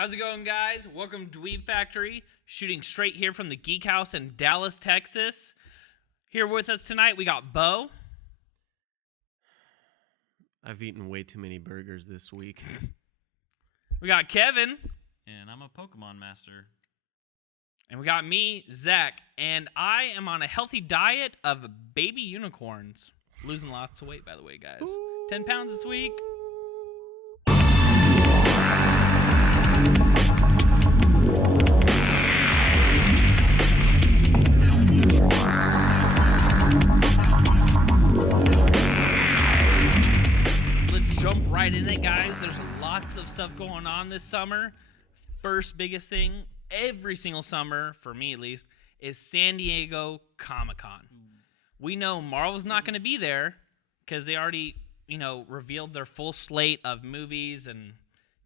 How's it going, guys? Welcome to Dweeb Factory, shooting straight here from the Geek House in Dallas, Texas. Here with us tonight, we got Bo. I've eaten way too many burgers this week. We got Kevin. And I'm a Pokemon master. And we got me, Zack. And I am on a healthy diet of baby unicorns. Losing lots of weight, by the way, guys. 10 pounds this week. Jump right in it, guys. There's lots of stuff going on this summer. First biggest thing every single summer, for me at least, is San Diego Comic-Con. We know Marvel's not going to be there because they already, revealed their full slate of movies and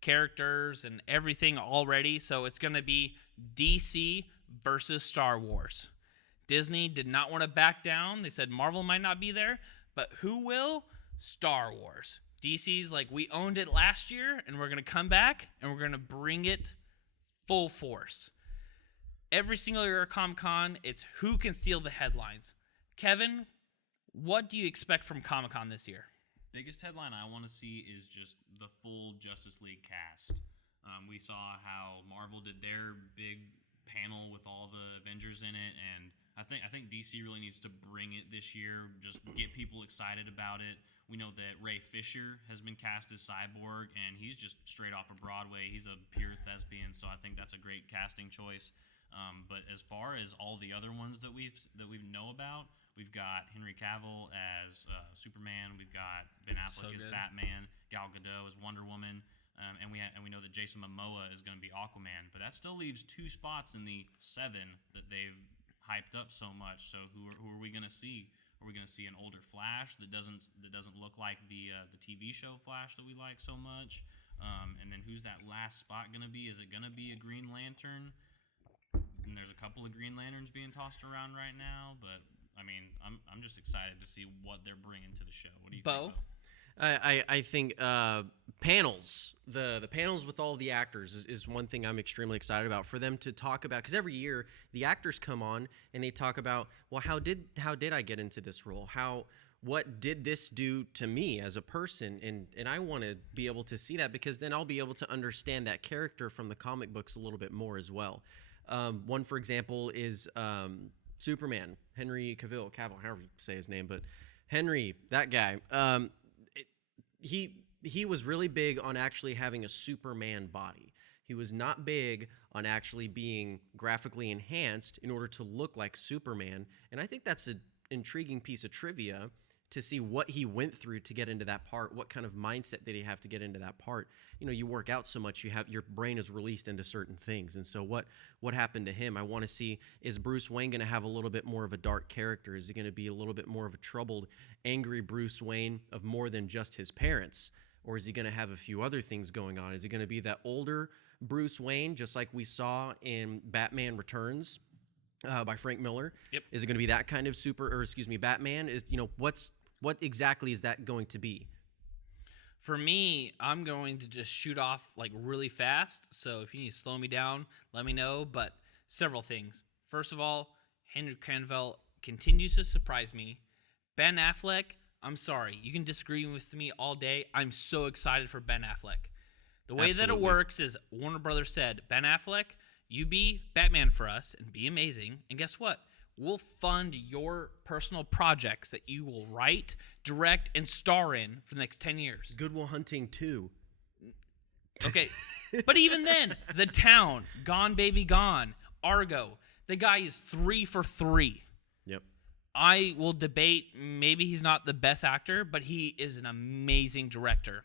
characters and everything already. So it's going to be DC versus Star Wars. Disney did not want to back down. They said Marvel might not be there, but who will? Star Wars. DC's like, we owned it last year, and we're going to come back, and we're going to bring it full force. Every single year at Comic-Con, it's who can steal the headlines. Kevin, what do you expect from Comic-Con this year? Biggest headline I want to see is just the full Justice League cast. We saw how Marvel did their big panel with all the Avengers in it, and I think DC really needs to bring it this year, just get people excited about it. We know that Ray Fisher has been cast as Cyborg, and he's just straight off of Broadway. He's a pure thespian, so I think that's a great casting choice. But as far as all the other ones that we know about, we've got Henry Cavill as Superman. We've got Ben Affleck as Batman. Gal Gadot as Wonder Woman. And we know that Jason Momoa is going to be Aquaman. But that still leaves two spots in the 7 that they've hyped up so much. So who are we going to see? Are we going to see an older Flash that doesn't look like the TV show Flash that we like so much? And then who's that last spot going to be? Is it going to be a Green Lantern? And there's a couple of Green Lanterns being tossed around right now, but I mean, I'm just excited to see what they're bringing to the show. What do you think, Bo? I think panels, the panels with all the actors is one thing I'm extremely excited about for them to talk about, because every year the actors come on and they talk about, well, how did I get into this role? What did this do to me as a person? And I want to be able to see that, because then I'll be able to understand that character from the comic books a little bit more as well. One, for example, is Superman, Henry Cavill, however you say his name, but Henry, that guy. He was really big on actually having a Superman body. He was not big on actually being graphically enhanced in order to look like Superman. And I think that's an intriguing piece of trivia to see what he went through to get into that part. What kind of mindset did he have to get into that part? You work out so much, your brain is released into certain things. And so what happened to him? I want to see, is Bruce Wayne going to have a little bit more of a dark character? Is he going to be a little bit more of a troubled, angry Bruce Wayne of more than just his parents? Or is he going to have a few other things going on? Is he going to be that older Bruce Wayne, just like we saw in Batman Returns by Frank Miller? Yep. Is it going to be that kind of Batman? What exactly is that going to be? For me, I'm going to just shoot off like really fast. So if you need to slow me down, let me know. But several things. First of all, Henry Cavill continues to surprise me. Ben Affleck, I'm sorry. You can disagree with me all day. I'm so excited for Ben Affleck. The way that it works is Warner Brothers said, Ben Affleck, you be Batman for us and be amazing. And guess what? We'll fund your personal projects that you will write, direct, and star in for the next 10 years. Good Will Hunting 2. Okay, but even then, The Town, Gone Baby Gone, Argo, the guy is 3 for 3. Yep. I will debate, maybe he's not the best actor, but he is an amazing director.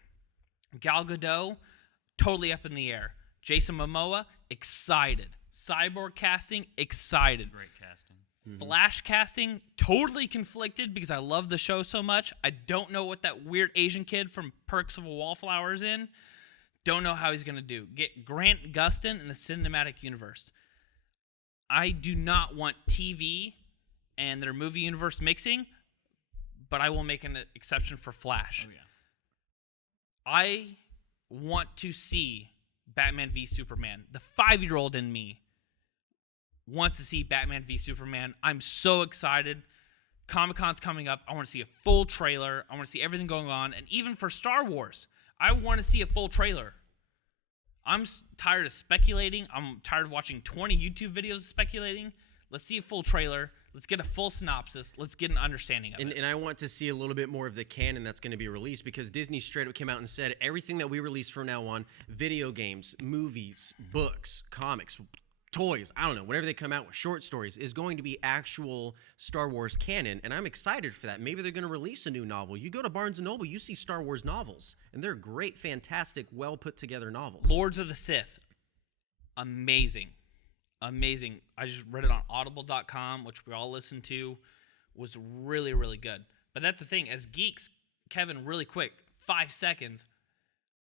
Gal Gadot, totally up in the air. Jason Momoa, excited. Cyborg casting, excited. Great casting. Flash casting, totally conflicted because I love the show so much. I don't know what that weird Asian kid from Perks of a Wallflower is in. Don't know how he's going to do. Get Grant Gustin in the cinematic universe. I do not want TV and their movie universe mixing, but I will make an exception for Flash. Oh, yeah. I want to see Batman v Superman. The 5-year-old in me wants to see Batman v Superman. I'm so excited. Comic-Con's coming up. I want to see a full trailer. I want to see everything going on. And even for Star Wars, I want to see a full trailer. I'm tired of speculating. I'm tired of watching 20 YouTube videos of speculating. Let's see a full trailer. Let's get a full synopsis. Let's get an understanding of it. And I want to see a little bit more of the canon that's going to be released, because Disney straight up came out and said everything that we release from now on, video games, movies, books, comics, toys, I don't know, whatever they come out with, short stories, is going to be actual Star Wars canon, and I'm excited for that. Maybe they're going to release a new novel. You go to Barnes & Noble, you see Star Wars novels, and they're great, fantastic, well-put-together novels. Lords of the Sith. Amazing. Amazing. I just read it on audible.com, which we all listen to. Was really, really good. But that's the thing. As geeks, Kevin, really quick, 5 seconds.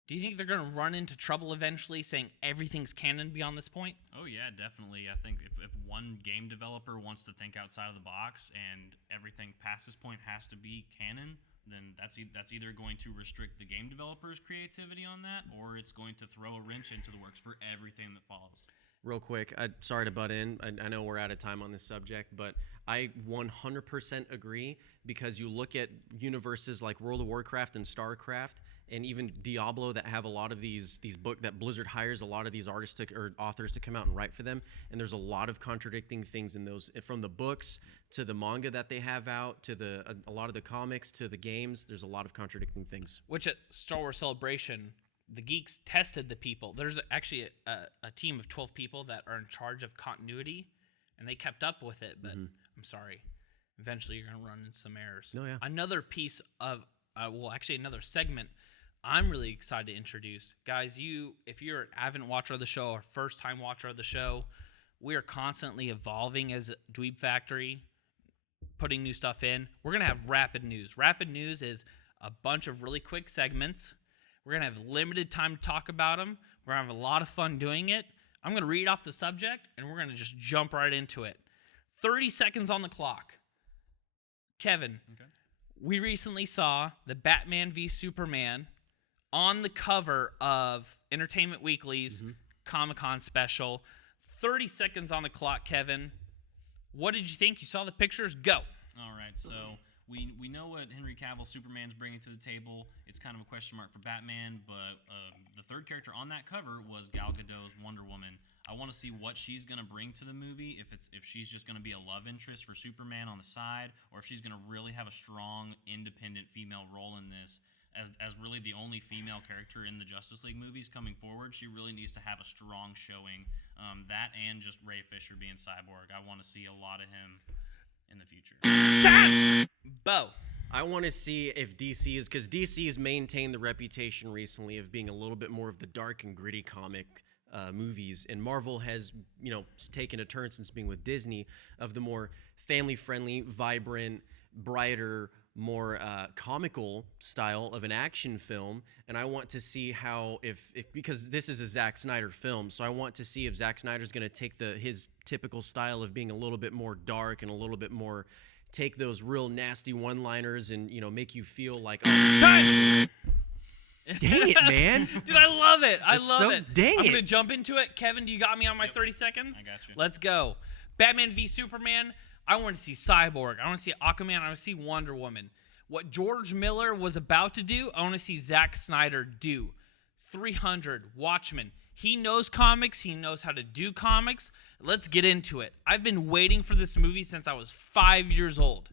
Do you think they're going to run into trouble eventually saying everything's canon beyond this point? Oh, yeah, definitely. I think if one game developer wants to think outside of the box and everything past this point has to be canon, then that's either going to restrict the game developer's creativity on that, or it's going to throw a wrench into the works for everything that follows. Real quick, sorry to butt in. I know we're out of time on this subject, but I 100% agree, because you look at universes like World of Warcraft and StarCraft, and even Diablo, that have a lot of these books that Blizzard hires a lot of these artists or authors to come out and write for them, and there's a lot of contradicting things in those, from the books to the manga that they have out to a lot of the comics to the games. There's a lot of contradicting things. Which at Star Wars Celebration, the geeks tested the people. There's actually a team of 12 people that are in charge of continuity, and they kept up with it, but I'm sorry. Eventually, you're going to run into some errors. Oh, yeah. Another piece of, another segment I'm really excited to introduce. Guys, if you're an avid watcher of the show or first-time watcher of the show, we are constantly evolving as Dweeb Factory, putting new stuff in. We're going to have Rapid News. Rapid News is a bunch of really quick segments. We're going to have limited time to talk about them. We're going to have a lot of fun doing it. I'm going to read off the subject, and we're going to just jump right into it. 30 seconds on the clock. Kevin, okay. We recently saw the Batman v Superman on the cover of Entertainment Weekly's Comic-Con special. 30 seconds on the clock, Kevin. What did you think? You saw the pictures? Go. All right, so we know what Henry Cavill Superman's bringing to the table. It's kind of a question mark for Batman, but the third character on that cover was Gal Gadot's Wonder Woman. I want to see what she's going to bring to the movie, if she's just going to be a love interest for Superman on the side, or if she's going to really have a strong, independent female role in this. As really the only female character in the Justice League movies coming forward, she really needs to have a strong showing. That and just Ray Fisher being Cyborg. I want to see a lot of him in the future. Bo. I want to see if DC is, because DC has maintained the reputation recently of being a little bit more of the dark and gritty comic movies, and Marvel has, taken a turn since being with Disney of the more family-friendly, vibrant, brighter, more comical style of an action film. And I want to see how, if because this is a Zack Snyder film, so I want to see if Zack Snyder's going to take his typical style of being a little bit more dark and a little bit more, take those real nasty one-liners and make you feel like, time. Dang it, man. Dude, I love it. I love it. Dang I'm it. going to jump into it. Kevin, do you got me on my 30 seconds? I got you. Let's go. Batman v Superman. I want to see Cyborg. I want to see Aquaman. I want to see Wonder Woman. What George Miller was about to do, I want to see Zack Snyder do. 300, Watchmen. He knows comics. He knows how to do comics. Let's get into it. I've been waiting for this movie since I was 5 years old.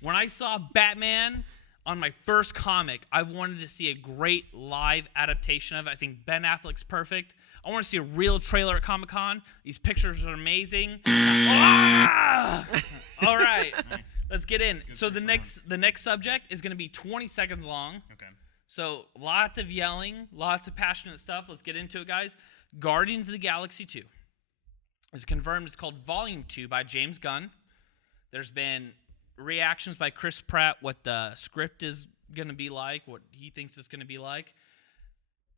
When I saw Batman on my first comic, I've wanted to see a great live adaptation of it. I think Ben Affleck's perfect. I want to see a real trailer at Comic-Con. These pictures are amazing. All right. Nice. Let's get in. So the next subject is going to be 20 seconds long. Okay. So lots of yelling, lots of passionate stuff. Let's get into it, guys. Guardians of the Galaxy 2 is confirmed. It's called Volume 2 by James Gunn. There's been reactions by Chris Pratt, what the script is going to be like, what he thinks it's going to be like.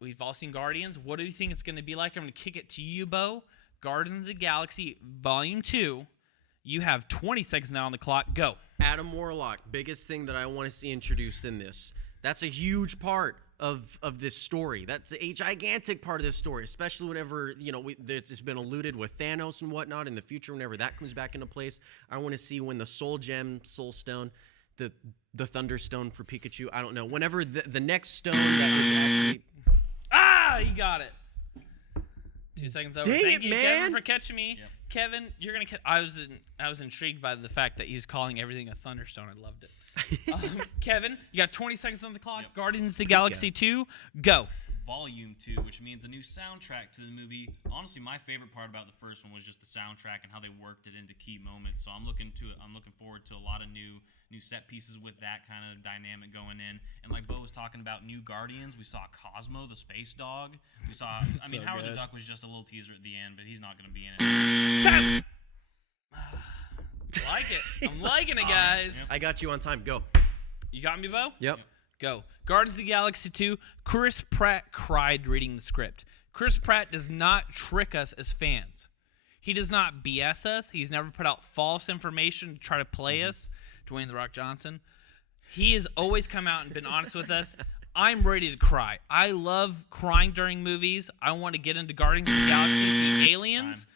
We've all seen Guardians. What do you think it's going to be like? I'm going to kick it to you, Bo. Guardians of the Galaxy Volume 2. You have 20 seconds now on the clock. Go. Adam Warlock, biggest thing that I want to see introduced in this. That's a huge part of this story. That's a gigantic part of this story, especially whenever it's been alluded with Thanos and whatnot in the future. Whenever that comes back into place, I want to see when the Soul Gem, Soul Stone, the Thunderstone for Pikachu. I don't know. Whenever the next stone that is actually you got it. 2 seconds over. Dang Thank it, you, man. Kevin, for catching me. Yep. Kevin, you're gonna. I was intrigued by the fact that he was calling everything a thunderstone. I loved it. Kevin, you got 20 seconds on the clock. Yep. Guardians of the Galaxy 2, go. Volume 2, which means a new soundtrack to the movie. Honestly, my favorite part about the first one was just the soundtrack and how they worked it into key moments. So I'm looking forward to a lot of new set pieces with that kind of dynamic going in. And like Bo was talking about, new Guardians. We saw Cosmo, the space dog. We saw. I mean, Howard the Duck was just a little teaser at the end, but he's not going to be in it. Time. Like it. I'm liking it, guys. I got you on time. Go. You got me, Bo? Yep. Go. Guardians of the Galaxy 2, Chris Pratt cried reading the script. Chris Pratt does not trick us as fans. He does not BS us. He's never put out false information to try to play us. Dwayne "The Rock" Johnson. He has always come out and been honest with us. I'm ready to cry. I love crying during movies. I want to get into Guardians of the Galaxy, see aliens.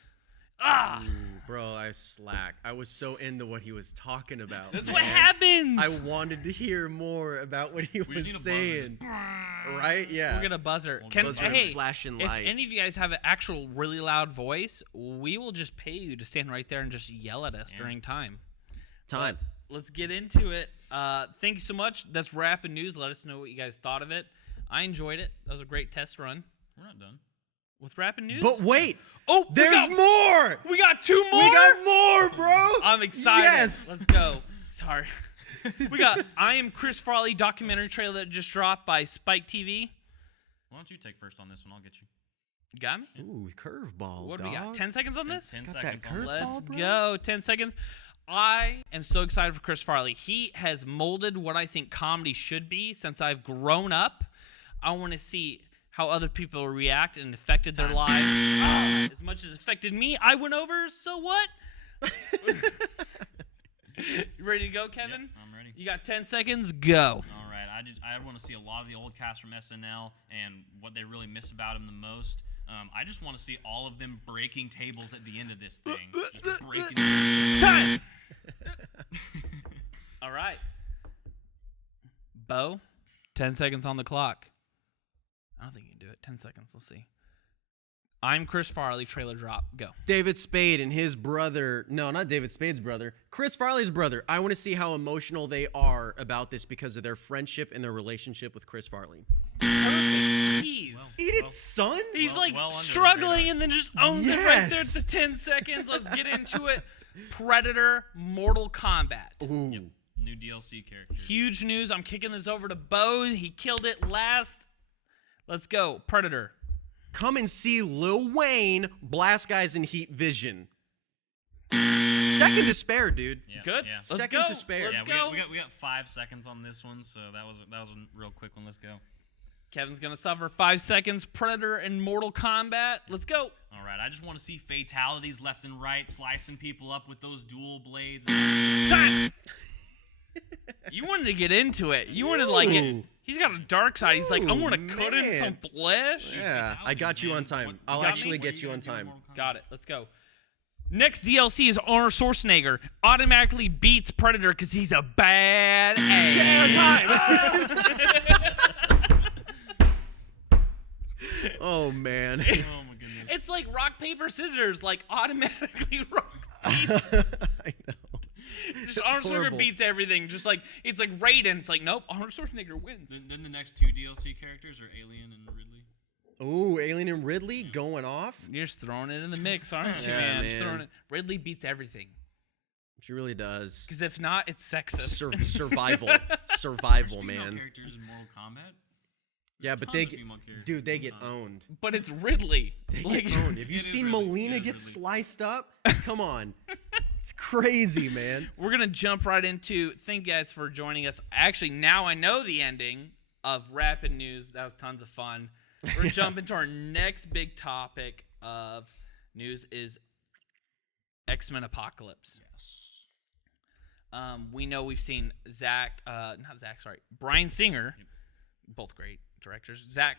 Ah! Ooh, bro, I slack. I was so into what he was talking about. That's man. what happens. I wanted to hear more about what he was saying. Right? Yeah. We're gonna buzzer. Buzzer and Hey, flashing if lights. any of you guys have an actual really loud voice, we will just pay you to stand right there and just yell at us during time. But let's get into it. Thank you so much. That's Rapid News. Let us know what you guys thought of it. I enjoyed it. That was a great test run. We're not done. With Rapid News? But wait. Oh, there's more. We got 2 more? We got more, bro. I'm excited. Yes. Let's go. Sorry. We got I Am Chris Farley documentary trailer that just dropped by Spike TV. Why don't you take first on this one? I'll get you. You got me? Ooh, curveball. What do we got? dog. 10 seconds on this? 10 Got seconds that on curve? this. Let's bro. go. 10 seconds. I am so excited for Chris Farley. He has molded what I think comedy should be since I've grown up. I want to see how other people react and affected their lives. As much as it affected me, I went over, so what? You ready to go, Kevin? Yep, I'm ready. You got 10 seconds, go. All right, I want to see a lot of the old cast from SNL and what they really miss about him the most. I just want to see all of them breaking tables at the end of this thing. Just breaking Time! All right. Bo, 10 seconds on the clock. I don't think you can do it. 10 seconds. Let's see. I'm Chris Farley. Trailer drop. Go. David Spade and his brother. No, not David Spade's brother. Chris Farley's brother. I want to see how emotional they are about this because of their friendship and their relationship with Chris Farley. Jeez. Eat it, son. He's well like under the struggling radar. and then just owns it right there at Yes. the 10 seconds. Let's get into it. Predator Mortal Kombat. Ooh. Yep. New DLC character. Huge news. I'm kicking this over to Bo. He killed it last. Let's go. Predator. Come and see Lil Wayne blast guys in heat vision. Second to spare, dude. Yeah, Good. Yeah. Let's Second go. to spare. Let's Yeah, go. we got 5 seconds on this one, so that was a real quick one. Let's go. Kevin's going to suffer 5 seconds. Predator and Mortal Kombat. Let's go. All right, I just want to see fatalities left and right, slicing people up with those dual blades. Time. You wanted to get into it. You wanted like it. Ooh. He's got a dark side. He's like, I want to Ooh, cut in man. some flesh. Yeah, I got you on time. What- I'll got me? actually What are get you gonna on do in time. Mortal Kombat? Got it. Let's go. Next DLC is Arnold Schwarzenegger. Automatically beats Predator because he's a bad Oh, man. Oh my goodness. It's like rock, paper, scissors. Like automatically rock beats. I know. Just It's Arnold Schwarzenegger horrible. beats everything. Just like it's like Raiden. It's like nope. Arnold Schwarzenegger wins. Then the next 2 DLC characters are Alien and Ridley. Ooh, Alien and Ridley going off? You're just throwing it in the mix, aren't you, Yeah, man? Just man. throwing it. Ridley beats everything. She really does. Because if not, it's sexist. Survival. There's Survival, female man. characters in Mortal Kombat. Yeah, but Tons they of get, female characters dude, they in get Mortal Kombat. owned. But it's Ridley. They Like, get owned. Have you It is seen Ridley. Molina It is get Ridley. sliced up? Come on. It's crazy, man. we're gonna jump right into. Thank you guys for joining us. Actually, now I know the ending of Rapid News. That was tons of fun. We're gonna jump into our next big topic of news is X-Men Apocalypse. Yes. We know we've seen Zack, not Zack, sorry, Bryan Singer, both great. directors. Zack,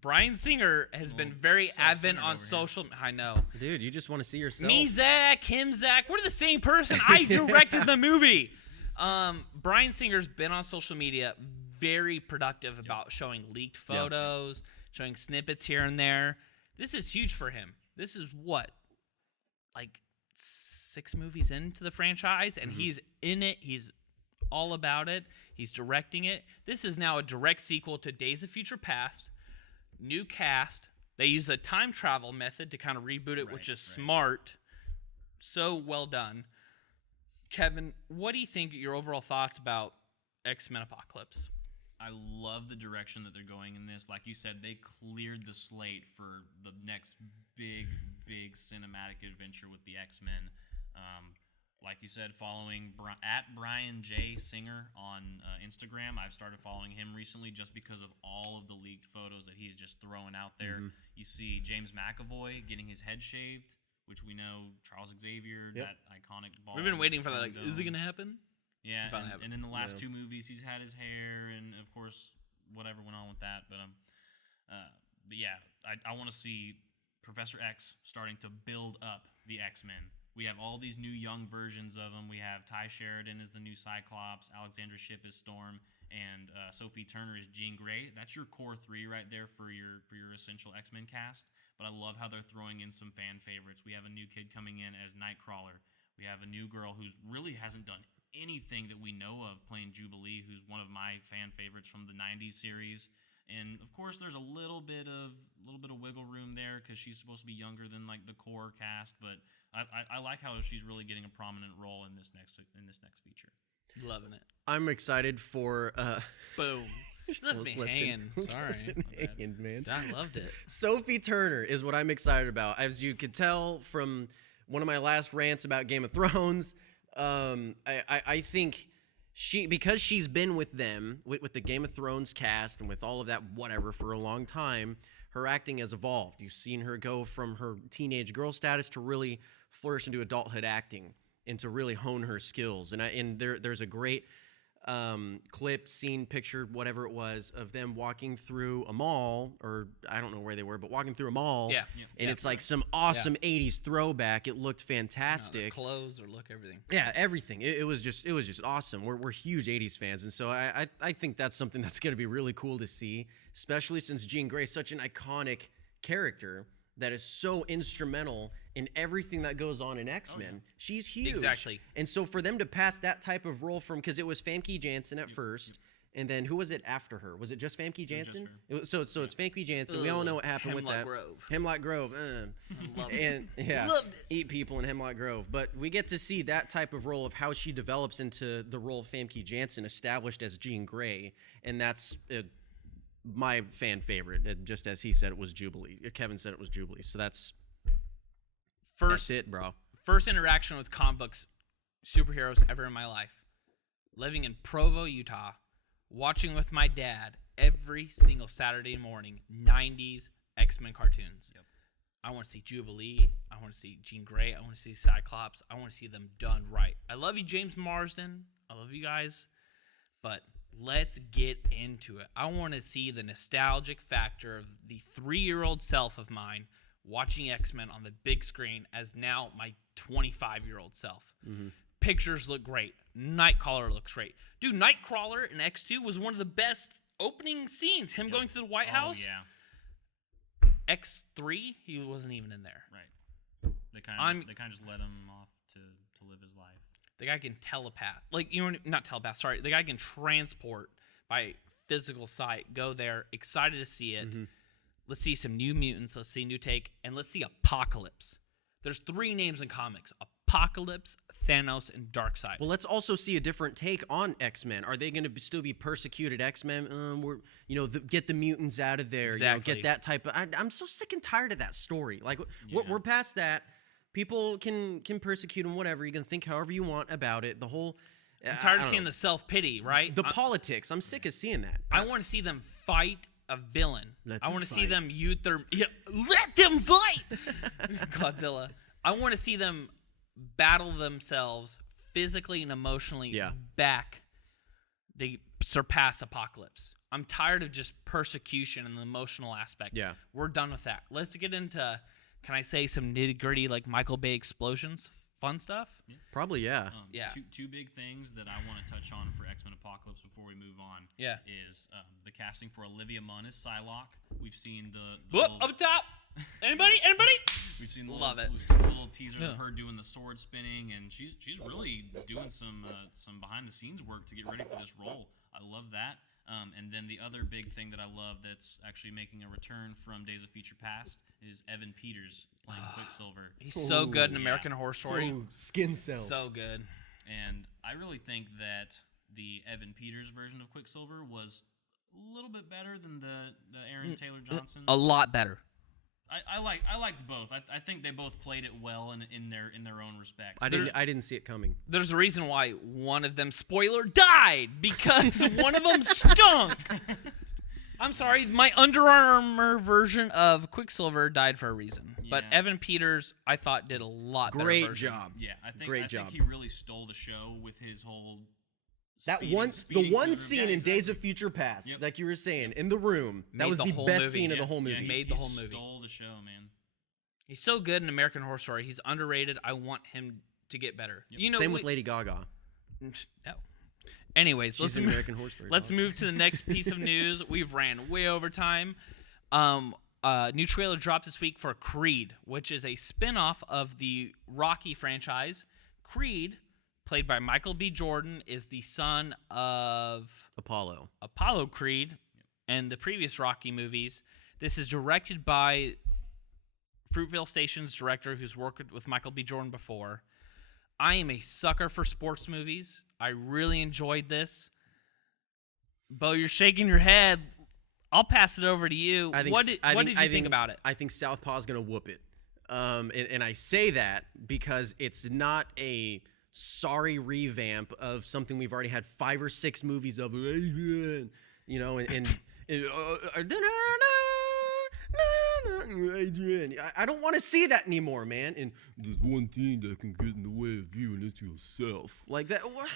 Bryan Singer has been very avid on social. I know, Dude, you just want to see yourself. me, Zack, him, Zack. We're the same person. I directed the movie. Bryan Singer's been on social media, very productive about showing leaked photos, showing snippets here and there. This is huge for him. This is what, like 6 movies into the franchise, and he's in it. He's all about it. He's directing it. This is now a direct sequel to Days of Future Past. New cast. They use the time travel method to kind of reboot it, which is smart. So well done. Kevin, what do you think your overall thoughts about X-Men Apocalypse? I love the direction that they're going in this. Like you said, they cleared the slate for the next big cinematic adventure with the X-Men. Like you said, following at Brian J. Singer on Instagram. I've started following him recently just because of all of the leaked photos that he's just throwing out there. You see James McAvoy getting his head shaved, which we know Charles Xavier, that iconic ball. We've been waiting for that. Like, is it going to happen? Yeah, and in the last 2 movies, he's had his hair, and of course, whatever went on with that. But yeah, I want to see Professor X starting to build up the X-Men. We have all these new young versions of them. We have Ty Sheridan as the new Cyclops, Alexandra Shipp as Storm, and Sophie Turner as Jean Grey. That's your core 3 right there for your essential X-Men cast. But I love how they're throwing in some fan favorites. We have a new kid coming in as Nightcrawler. We have a new girl who really hasn't done anything that we know of playing Jubilee, who's one of my fan favorites from the 90s series. And of course, there's a little bit of wiggle room there because she's supposed to be younger than like the core cast. But I like how she's really getting a prominent role in this next feature. Loving it. I'm excited for. Boom. She left me hanging. Sorry. Hanging, man. I loved it. Sophie Turner is what I'm excited about. As you could tell from one of my last rants about Game of Thrones, I think because she's been with them, with the Game of Thrones cast and with all of that whatever for a long time, her acting has evolved. You've seen her go from her teenage girl status to really flourish into adulthood acting and to really hone her skills. And there's a great clip, scene, picture, whatever it was, of them walking through a mall, or I don't know where they were, but walking through a mall. Yeah. And it's like some awesome 80s throwback. It looked fantastic. The clothes or look, everything. Yeah, everything. It was just awesome. We're huge 80s fans, and so I think that's something that's going to be really cool to see, especially since Jean Grey is such an iconic character that is so instrumental in everything that goes on in X-Men. Oh, yeah. She's huge. Exactly. And so for them to pass that type of role from, because it was Famke Janssen at first, and then who was it after her? Was it just Famke Janssen? It's Famke Janssen. We all know what happened with that. Hemlock Grove. Loved and it. Yeah, Loved it. Eat people in Hemlock Grove. But we get to see that type of role of how she develops into the role of Famke Janssen, established as Jean Grey, and that's my fan favorite. Just as he said, it was Jubilee. Kevin said it was Jubilee. So that's it, bro. First interaction with comic books superheroes ever in my life. Living in Provo, Utah, watching with my dad every single Saturday morning 90s X-Men cartoons. Yep. I want to see Jubilee. I want to see Jean Grey. I want to see Cyclops. I want to see them done right. I love you, James Marsden. I love you guys. But let's get into it. I want to see the nostalgic factor of the 3-year-old self of mine watching X-Men on the big screen as now my 25-year-old self. Mm-hmm. Pictures look great. Nightcrawler looks great. Dude, Nightcrawler in X2 was one of the best opening scenes. Him going to the White House. Yeah. X3, he wasn't even in there. Right. They kind of just let him off to live his life. The guy can telepath. Not telepath, sorry. The guy can transport by physical sight. Go there. Excited to see it. Mm-hmm. Let's see some new mutants. Let's see new take. And let's see Apocalypse. There's 3 names in comics. Apocalypse, Thanos, and Darkseid. Well, let's also see a different take on X-Men. Are they going to still be persecuted X-Men? Get the mutants out of there. Exactly. Get that type of... I'm so sick and tired of that story. We're past that. People can persecute them, whatever. You can think however you want about it. The whole... I'm tired of seeing the self-pity, right? The politics. I'm sick of seeing that. I want to see them fight a villain. I want to see them use their... let them fight! Godzilla. I want to see them battle themselves physically and emotionally back. They surpass Apocalypse. I'm tired of just persecution and the emotional aspect. Yeah. We're done with that. Let's get into, can I say, some nitty-gritty, like Michael Bay explosions, fun stuff? Probably, yeah. Yeah. Two big things that I want to touch on for X-Men Apocalypse before we move on. Yeah. Is the casting for Olivia Munn as Psylocke. We've seen the Whoop, little, up top. Anybody? we've seen Love it. We've seen little teasers Yeah. of her doing the sword spinning, and she's really doing some behind the scenes work to get ready for this role. I love that. And then the other big thing that I love that's actually making a return from Days of Future Past is Evan Peters playing Quicksilver. He's so good in yeah. American Horror Story. Ooh, skin cells. So good. And I really think that the Evan Peters version of Quicksilver was a little bit better than the Aaron Taylor Johnson. A lot better. I liked both. I think they both played it well in their own respects. I didn't see it coming. There's a reason why one of them, spoiler, died, because one of them stunk. I'm sorry, my Under Armour version of Quicksilver died for a reason. But Yeah. Evan Peters, I thought, did a lot better Great version. job. Yeah, I think Great job. he really stole the show with his whole The speeding one through the scene room. in Yeah, Days of Future Past, Yep. like you were saying, in the room, that Made was the the whole best movie. scene of the Yeah, whole movie. yeah, Made the whole movie. Stole the show, man. He's so good in American Horror Story. He's underrated. I want him to get better. Yep. You know, Same with Lady Gaga. No. Anyways, She's let's in move, American Horror Story. let's dog. move to the next piece of news. We've ran way over time. New trailer dropped this week for Creed, which is a spin-off of the Rocky franchise. Creed, played by Michael B. Jordan, is the son of Apollo. Apollo Creed and the previous Rocky movies. This is directed by Fruitvale Station's director, who's worked with Michael B. Jordan before. I am a sucker for sports movies. I really enjoyed this. Bo, you're shaking your head. I'll pass it over to you. What did you think about it? I think Southpaw's gonna whoop it, and I say that because it's not a sorry revamp of something we've already had 5 or 6 movies of, you know, I don't want to see that anymore, man. And there's one thing that can get in the way of you, and it's yourself. Like that. What?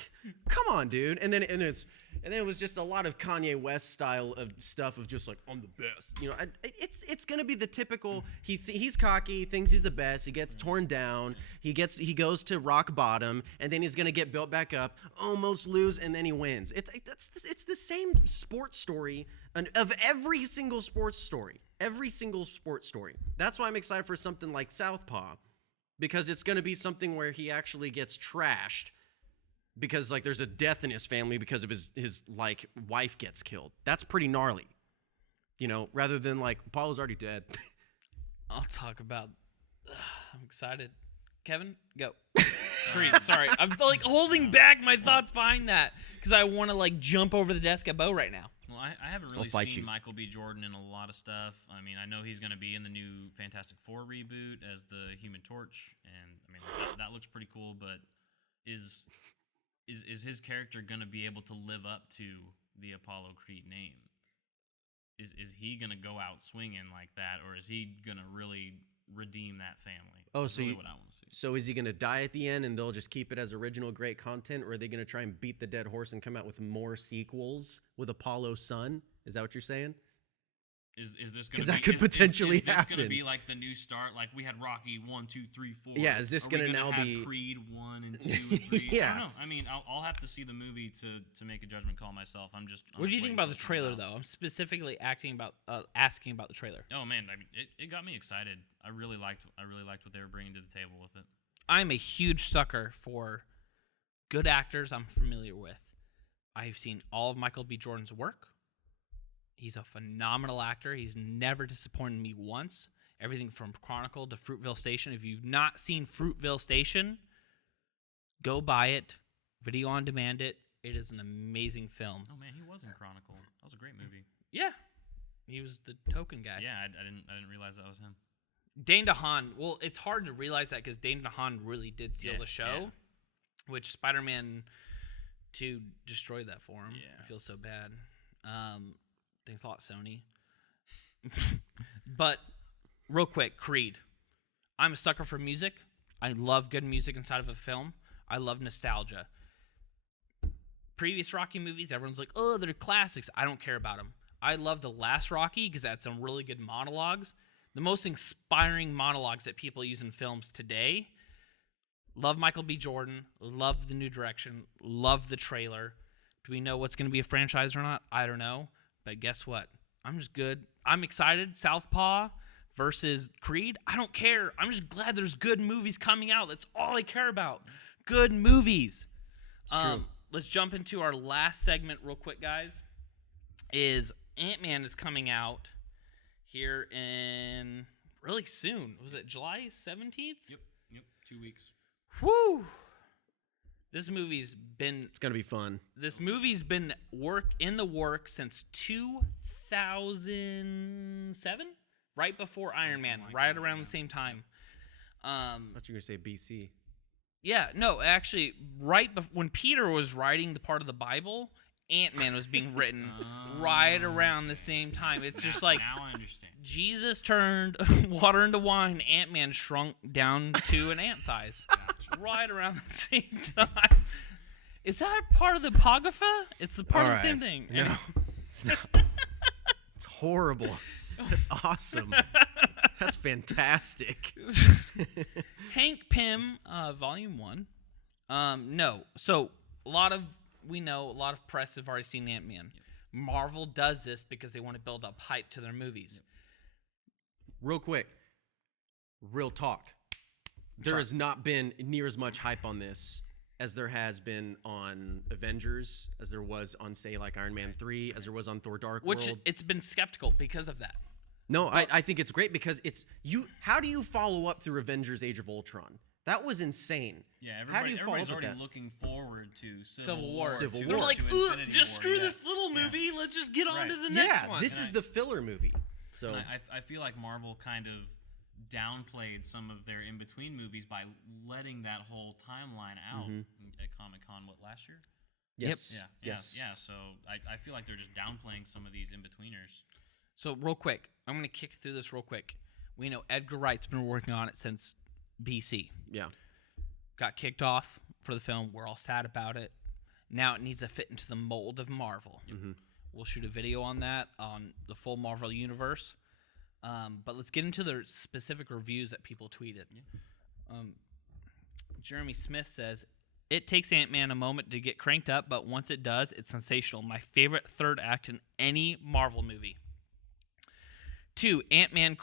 Come on, dude. And then it was just a lot of Kanye West style of stuff of just like, I'm the best. You know, it's gonna be the typical. He's cocky, thinks he's the best. He gets torn down. He goes to rock bottom, and then he's gonna get built back up, almost lose, and then he wins. It's the same sports story of every single sports story. Every single sports story. That's why I'm excited for something like Southpaw, because it's going to be something where he actually gets trashed because like there's a death in his family because of his like wife gets killed. That's pretty gnarly, you know, rather than like Apollo's already dead. I'll talk about. I'm excited. Kevin, go. Creed. Sorry, I'm like holding back my thoughts behind that because I want to like jump over the desk at Bo right now. Well, I haven't really fight seen you. Michael B. Jordan in a lot of stuff. I mean, I know he's going to be in the new Fantastic Four reboot as the Human Torch, and I mean that looks pretty cool. But is his character going to be able to live up to the Apollo Creed name? Is he going to go out swinging like that, or is he going to really redeem that family? Oh, That's so really you- what I want to see. So is he going to die at the end and they'll just keep it as original great content, or are they going to try and beat the dead horse and come out with more sequels with Apollo's son? Is that what you're saying? Is this going 'Cause to that could potentially is this going happen. to be like the new start? Like we had Rocky 1, 2, 3, 4. Yeah, is this Are we gonna gonna now have be- Creed 1 and 2 and 3? Yeah. I don't know. I mean, I'll have to see the movie to make a judgment call myself. I'm What do you just think waiting about till the it comes trailer, out. though? I'm specifically asking about the trailer. Oh man, I mean, it got me excited. I really liked what they were bringing to the table with it. I'm a huge sucker for good actors I'm familiar with. I've seen all of Michael B. Jordan's work. He's a phenomenal actor. He's never disappointed me once. Everything from Chronicle to Fruitvale Station. If you've not seen Fruitvale Station, go buy it. Video on demand it. It is an amazing film. Oh man, he was in Chronicle. That was a great movie. Yeah. He was the token guy. Yeah, I didn't realize that was him. Dane DeHaan, well, it's hard to realize that because Dane DeHaan really did seal Yeah, the show, yeah. which Spider-Man 2 destroyed that for him. Yeah. I feel so bad. Thanks a lot, Sony. But real quick, Creed. I'm a sucker for music. I love good music inside of a film. I love nostalgia. previous Rocky movies, everyone's like, oh, they're classics. I don't care about them. I love the last Rocky because it had some really good monologues. The most inspiring monologues that people use in films today. Love Michael B. Jordan. Love the new direction. Love the trailer. Do we know what's going to be a franchise or not? I don't know. But guess what? I'm just good. I'm excited. Southpaw versus Creed. I don't care. I'm just glad there's good movies coming out. That's all I care about. Good movies. True. Let's jump into our last segment real quick, guys. Is Ant-Man is coming out here in really soon. Was it July 17th? Yep. 2 weeks. Whew. This movie's been It's gonna be fun. in the works since 2007, right before Iron Man, like right that, around yeah. the same time. I thought you were gonna say BC. Yeah, no, actually, when Peter was writing the part of the Bible, Ant-Man was being written right around the same time. It's just like Now I understand. Jesus turned water into wine, Ant-Man shrunk down to an ant size. Right around the same time. Is that part of the Apocrypha? It's the part of the same thing. No, it's not. It's horrible. That's awesome. That's fantastic. Hank Pym, Volume 1. No. So, a lot of press have already seen Ant-Man. Yep. Marvel does this because they want to build up hype to their movies. Real quick, real talk. There has not been near as much hype on this as there has been on Avengers, as there was on, say, like Iron Man 3, as there was on Thor Dark Which World. it's been skeptical because of that. No, I think it's great because it's you. How do you follow up through Avengers: Age of Ultron? That was insane. Yeah, How do you follow everybody's up with already that? looking forward to Civil War. Civil They're War. like, to ugh, Infinity just War, screw yeah. this little movie. Let's just get on Right. to the next Yeah, one. this is the filler movie. So And I feel like Marvel kind of downplayed some of their in-between movies by letting that whole timeline out at Comic-Con, last year? yes, Yeah. So I feel like they're just downplaying some of these in-betweeners. So, real quick, I'm going to kick through this real quick. We know Edgar Wright's been working on it since BC. yeah. Got kicked off for the film. We're all sad about it. Now it needs to fit into the mold of Marvel. We'll shoot a video on that on the full Marvel universe. But let's get into the specific reviews that people tweeted. Jeremy Smith says, it takes Ant-Man a moment to get cranked up, but once it does, it's sensational. My favorite third act in any Marvel movie. 2, Ant-Man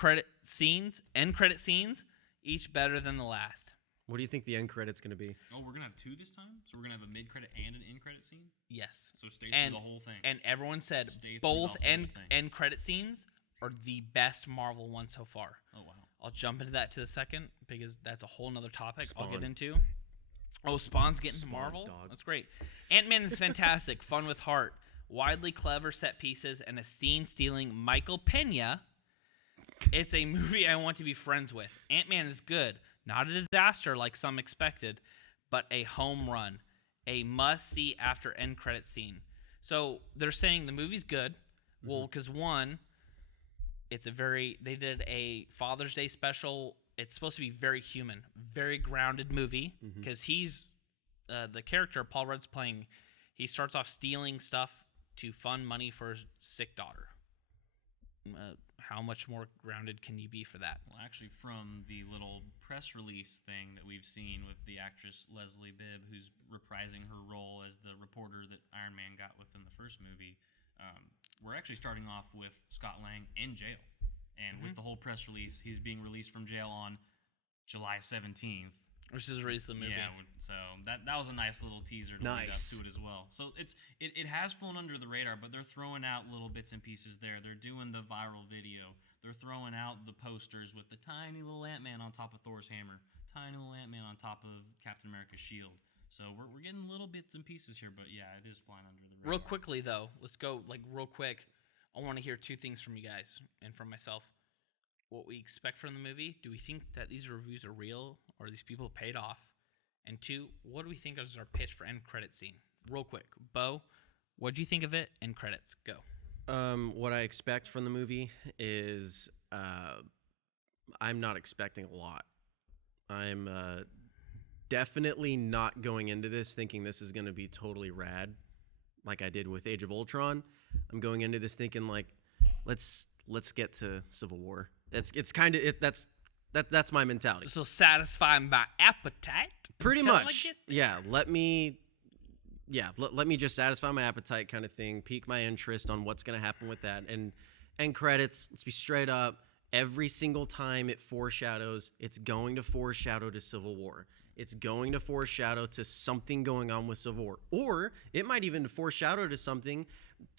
end credit scenes, each better than the last. What do you think the end credit's going to be? Oh, we're going to have 2 this time? So we're going to have a mid-credit and an end-credit scene? Yes. So stay through the whole thing. And everyone said Stay through both the whole end thing. credit scenes are the best Marvel ones so far. Oh, wow. I'll jump into that to the second because that's a whole nother topic I'll get Spawn. into. Oh, Spawn's getting to Spawn, Marvel? dog. That's great. Ant-Man is fantastic, fun with heart, widely clever set pieces, and a scene-stealing Michael Pena. It's a movie I want to be friends with. Ant-Man is good. Not a disaster like some expected, but a home run. A must-see after end credit scene. So they're saying the movie's good. Well, because one, they did a Father's Day special. It's supposed to be very human, very grounded movie because he's the character Paul Rudd's playing. He starts off stealing stuff to fund money for his sick daughter. How much more grounded can you be for that? Well, actually, from the little press release thing that we've seen with the actress Leslie Bibb, who's reprising her role as the reporter that Iron Man got within the first movie, we're actually starting off with Scott Lang in jail. And with the whole press release, he's being released from jail on July 17th. Which is released the movie. Yeah, so that was a nice little teaser to lead up to it as well. So it has flown under the radar, but they're throwing out little bits and pieces there. They're doing the viral video. They're throwing out the posters with the tiny little Ant-Man on top of Thor's hammer, tiny little Ant-Man on top of Captain America's shield. So we're getting little bits and pieces here, but yeah, it is flying under the radar. Real quickly, though, let's go, real quick. I want to hear 2 things from you guys and from myself. What we expect from the movie. Do we think that these reviews are real or these people paid off? And 2, what do we think is our pitch for end credit scene? Real quick. Bo, what do you think of it? End credits. Go. What I expect from the movie is I'm not expecting a lot. I'm definitely not going into this thinking this is going to be totally rad. like I did with Age of Ultron. I'm going into this thinking like, let's get to Civil War. That's my mentality. So satisfy my appetite. Pretty until I much. get there. Yeah. Let me just satisfy my appetite, kind of thing. Pique my interest on what's going to happen with that. And end credits. Let's be straight up. Every single time it foreshadows, it's going to foreshadow to Civil War. It's going to foreshadow to something going on with Civil War. Or it might even foreshadow to something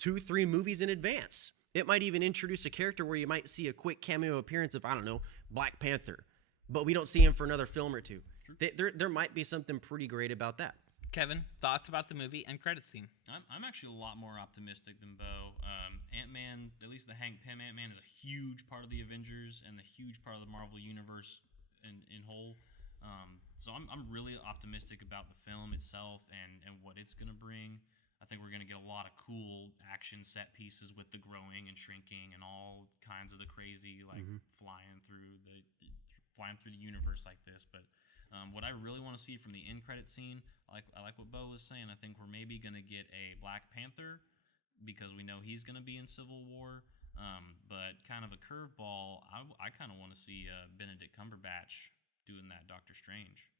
2-3 movies in advance. It might even introduce a character where you might see a quick cameo appearance of, I don't know, Black Panther. But we don't see him for another film or two. There might be something pretty great about that. Kevin, thoughts about the movie and credit scene? I'm actually a lot more optimistic than Bo. Ant-Man, at least the Hank Pym Ant-Man, is a huge part of the Avengers and a huge part of the Marvel Universe in whole. So I'm really optimistic about the film itself and what it's going to bring. I think we're going to get a lot of cool action set pieces with the growing and shrinking and all kinds of the crazy, like flying through the universe like this. But what I really want to see from the end credit scene, I like what Bo was saying. I think we're maybe going to get a Black Panther because we know he's going to be in Civil War. But kind of a curveball, I kind of want to see Benedict Cumberbatch doing that Doctor Strange.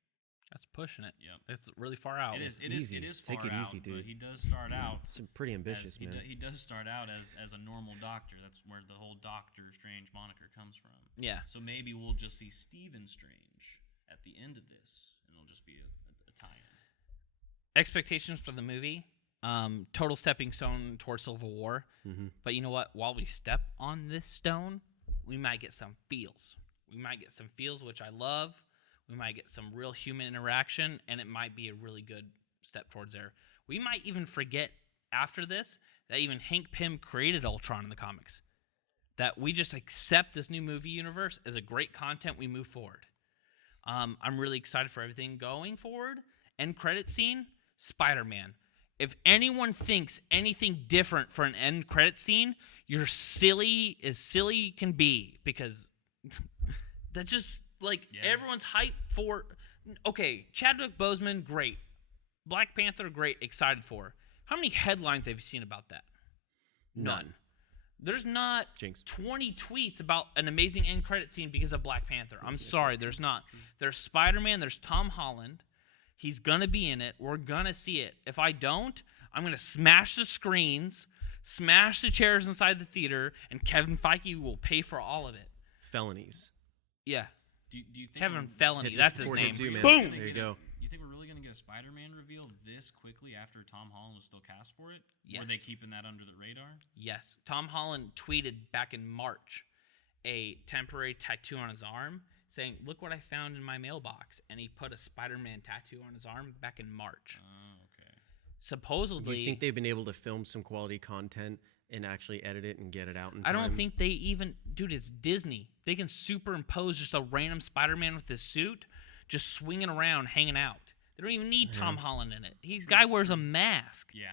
That's pushing it. Yep. It's really far out. It is far Take it out, easy, dude. but he does start out. It's pretty ambitious, man. He does start out as a normal doctor. That's where the whole Doctor Strange moniker comes from. Yeah. So maybe we'll just see Stephen Strange at the end of this, and it'll just be a tie-in. Expectations for the movie, total stepping stone towards Civil War. Mm-hmm. But you know what? While we step on this stone, we might get some feels. Which I love. We might get some real human interaction, and it might be a really good step towards there. We might even forget after this that even Hank Pym created Ultron in the comics. That we just accept this new movie universe as a great content, we move forward. I'm really excited for everything going forward. End credit scene, Spider-Man. If anyone thinks anything different for an end credit scene, you're silly as silly can be, because that's just... Everyone's hyped for... Okay, Chadwick Boseman, great. Black Panther, great, excited for. How many headlines have you seen about that? None. There's not Jinx. 20 tweets about an amazing end credit scene because of Black Panther. I'm sorry, there's not. There's Spider-Man, there's Tom Holland. He's going to be in it. We're going to see it. If I don't, I'm going to smash the screens, smash the chairs inside the theater, and Kevin Feige will pay for all of it. Felonies. Yeah. Do you think Kevin Felony, Hit that's this his before it name. hits you, man. Boom! There you go. You think we're really going to get a Spider-Man reveal this quickly after Tom Holland was still cast for it? Yes. Were they keeping that under the radar? Yes. Tom Holland tweeted back in March a temporary tattoo on his arm saying, "Look what I found in my mailbox." And he put a Spider-Man tattoo on his arm back in March. Oh, okay. Supposedly... Do you think they've been able to film some quality content and actually edit it and get it out in time? I don't think they even... Dude, it's Disney. They can superimpose just a random Spider-Man with his suit just swinging around, hanging out. They don't even need Tom Holland in it. Guy wears a mask. Yeah.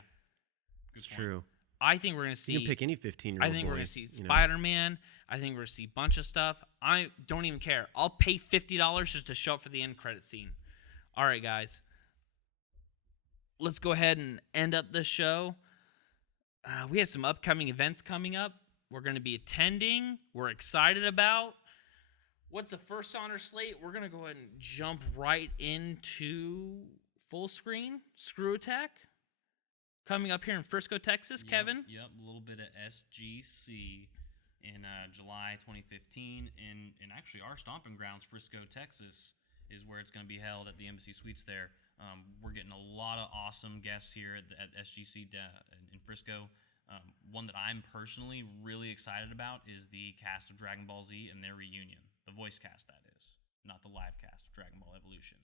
It's true. I think we're going to see... You can pick any 15-year-old I think we're going to see Spider-Man. I think we're going to see a bunch of stuff. I don't even care. I'll pay $50 just to show up for the end credit scene. All right, guys. Let's go ahead and end up this show. We have some upcoming events coming up. We're going to be attending. We're excited about. What's the first on our slate? We're going to go ahead and jump right into full screen Screw Attack. Coming up here in Frisco, Texas, Kevin. Yep, a little bit of SGC in July 2015. And actually, our stomping grounds, Frisco, Texas, is where it's going to be held at the Embassy Suites there. We're getting a lot of awesome guests here at SGC in Frisco. One that I'm personally really excited about is the cast of Dragon Ball Z and their reunion. The voice cast, that is, not the live cast of Dragon Ball Evolution.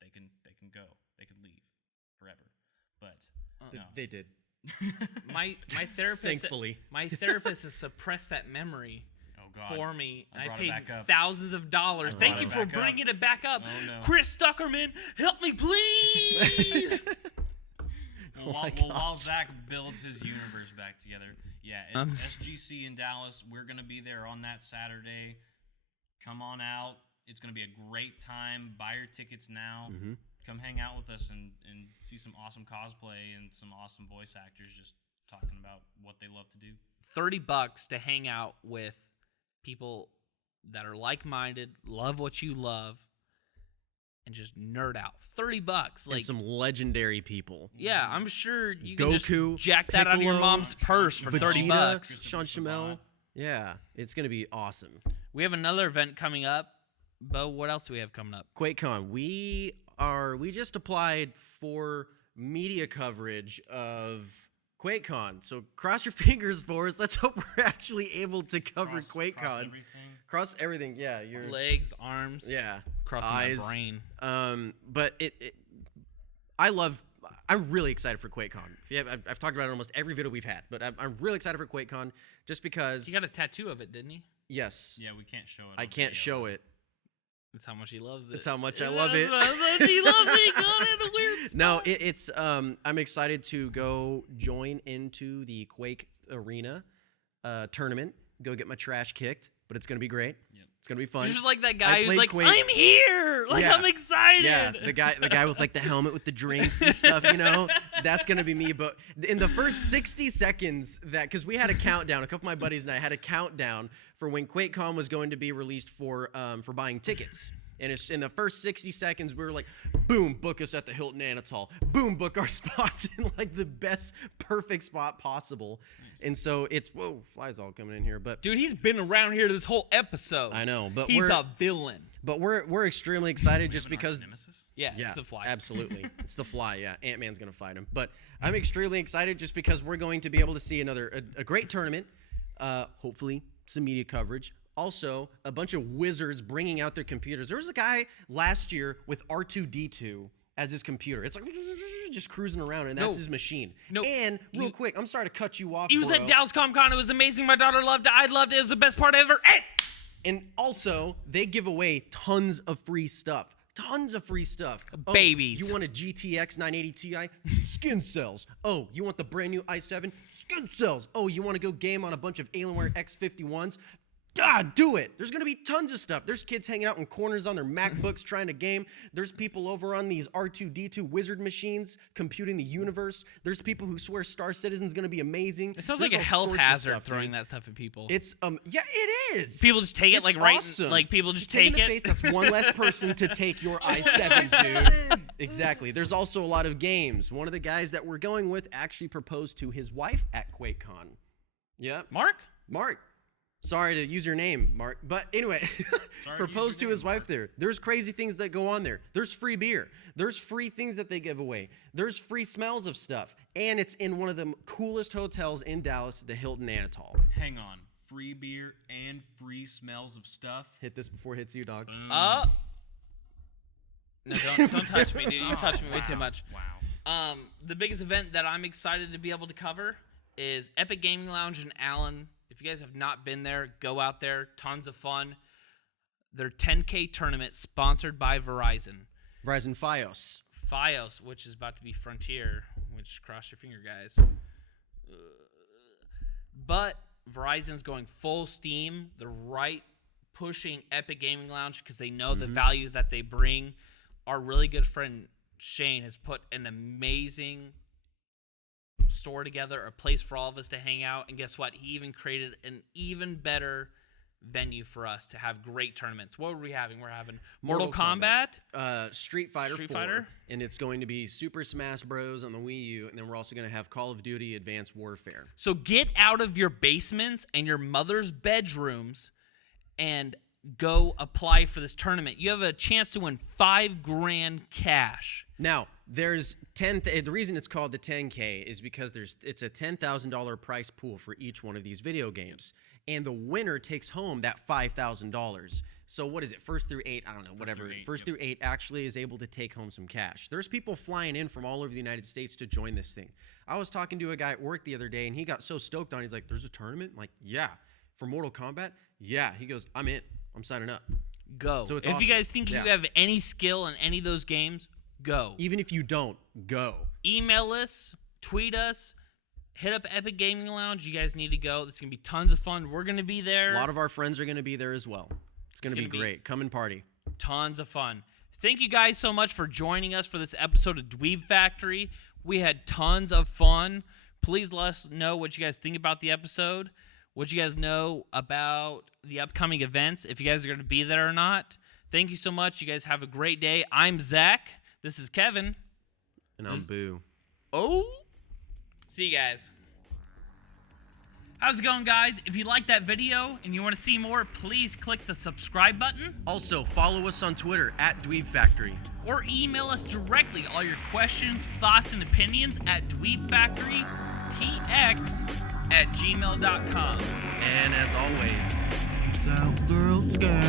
They can go. They can leave forever. But no. They did. My therapist, Thankfully. my therapist has suppressed that memory for me. I I brought it paid back up. thousands of dollars. Thank you for back up. bringing it back up. Oh, no. Chris Stuckerman, help me, please. While Zack builds his universe back together, SGC in Dallas, we're going to be there on that Saturday. Come on out. It's going to be a great time. Buy your tickets now. come hang out with us and see some awesome cosplay and some awesome voice actors just talking about what they love to do. $30 to hang out with people that are like-minded, love what you love, and just nerd out. $30, like and some legendary people. Yeah, I'm sure you Goku, can just jack that out of your Piccolo, mom's purse for Vegeta, $30. Sean Shamel. Yeah, it's gonna be awesome. We have another event coming up. Bo, what else do we have coming up? QuakeCon. We just applied for media coverage of QuakeCon. So cross your fingers for us. Let's hope we're actually able to cover QuakeCon. Cross everything. Yeah, your Legs, arms. Yeah, crossing eyes. my brain. But I'm really excited for QuakeCon. I've talked about it in almost every video we've had, but I'm really excited for QuakeCon just because. He got a tattoo of it, didn't he? Yes. Yeah, we can't show it. I can't show it. That's how much he loves it. That's how much I love it. That's how much he loves it. Got in a weird spot. No, it's I'm excited to go join into the Quake Arena tournament. Go get my trash kicked, but it's gonna be great. Yep. It's gonna be fun. You're just like that I guy who's played like, Quake. I'm here. Like, Yeah. I'm excited. Yeah, the guy with like the helmet with the drinks and stuff, you know, that's gonna be me. But in the first 60 seconds, because we had a countdown, a couple of my buddies and I had a countdown for when QuakeCon was going to be released for buying tickets. And it's in the first 60 seconds, we were like, boom, book us at the Hilton Anatol. Boom, book our spots in like the best, perfect spot possible. And so it's, whoa, flies all coming in here. But Dude, he's been around here this whole episode. I know, but he's a villain. But we're extremely excited just because. Nemesis? Yeah, Yeah, it's the fly. absolutely. It's the fly, yeah. Ant-Man's going to fight him. But I'm extremely excited just because we're going to be able to see a great tournament, hopefully some media coverage. Also, a bunch of wizards bringing out their computers. There was a guy last year with R2-D2 as his computer. It's like just cruising around, and that's his machine. No. And real quick, I'm sorry to cut you off, He was bro. at Dallas Comic Con. It was amazing. My daughter loved it. I loved it. It was the best part ever. Hey! And also, they give away tons of free stuff. Tons of free stuff. Oh, Babies. You want a GTX 980 Ti? Skin cells. Oh, you want the brand new i7? Skin cells. Oh, you want to go game on a bunch of Alienware X51s? Do it. There's going to be tons of stuff. There's kids hanging out in corners on their MacBooks trying to game. There's people over on these R2-D2 wizard machines computing the universe. There's people who swear Star Citizen's going to be amazing. It sounds There's like a all health sorts of hazard stuff, throwing dude. that stuff at people. It's yeah, it is. People just take it It's like right, awesome. like people just Take take in the it. face, that's one less person to take your i7, dude. Exactly. There's also a lot of games. One of the guys that we're going with actually proposed to his wife at QuakeCon. Yep. Mark? Sorry to use your name, Mark. But anyway, proposed to his wife there. There's crazy things that go on there. There's free beer. There's free things that they give away. There's free smells of stuff. And it's in one of the coolest hotels in Dallas, the Hilton Anatol. Hang on. Free beer and free smells of stuff. Hit this before it hits you, dog. No, don't touch me, dude. You touch me way too much. Wow. The biggest event that I'm excited to be able to cover is Epic Gaming Lounge in Allen. If you guys have not been there, go out there. Tons of fun. Their 10K tournament sponsored by Verizon. Verizon Fios. Fios, which is about to be Frontier, which cross your finger, guys. But Verizon's going full steam. They're pushing Epic Gaming Lounge because they know the value that they bring. Our really good friend Shane has put an amazing store together, a place for all of us to hang out, and guess what? He even created an even better venue for us to have great tournaments. What were we having? We're having Mortal Kombat, Street Fighter 4, Fighter? and it's going to be Super Smash Bros. On the Wii U, and then we're also going to have Call of Duty Advanced Warfare. So get out of your basements and your mother's bedrooms and go apply for this tournament. You have a chance to win $5,000 cash. Now, there's the reason it's called the 10K is because it's a $10,000 prize pool for each one of these video games, and the winner takes home that $5,000. So what is it? First through 8, I don't know, whatever. First through 8 actually is able to take home some cash. There's people flying in from all over the United States to join this thing. I was talking to a guy at work the other day, and he got so stoked on it. He's like, "There's a tournament?" I'm like, "Yeah." For Mortal Kombat? Yeah. He goes, "I'm in. I'm signing up." Go. So it's if awesome. you guys think you have any skill in any of those games, go. Even if you don't, go. Email us, tweet us, hit up Epic Gaming Lounge. You guys need to go. It's going to be tons of fun. We're going to be there. A lot of our friends are going to be there as well. It's going to be great. Come and party. Tons of fun. Thank you guys so much for joining us for this episode of Dweeb Factory. We had tons of fun. Please let us know what you guys think about the episode, what you guys know about the upcoming events, if you guys are going to be there or not. Thank you so much. You guys have a great day. I'm Zach. This is Kevin. And I'm Boo. Oh! See you guys. How's it going, guys? If you like that video and you want to see more, please click the subscribe button. Also, follow us on Twitter at Dweeb Factory. Or email us directly all your questions, thoughts, and opinions at dweebfactorytx@gmail.com. And as always, peace out, Girl Scouts.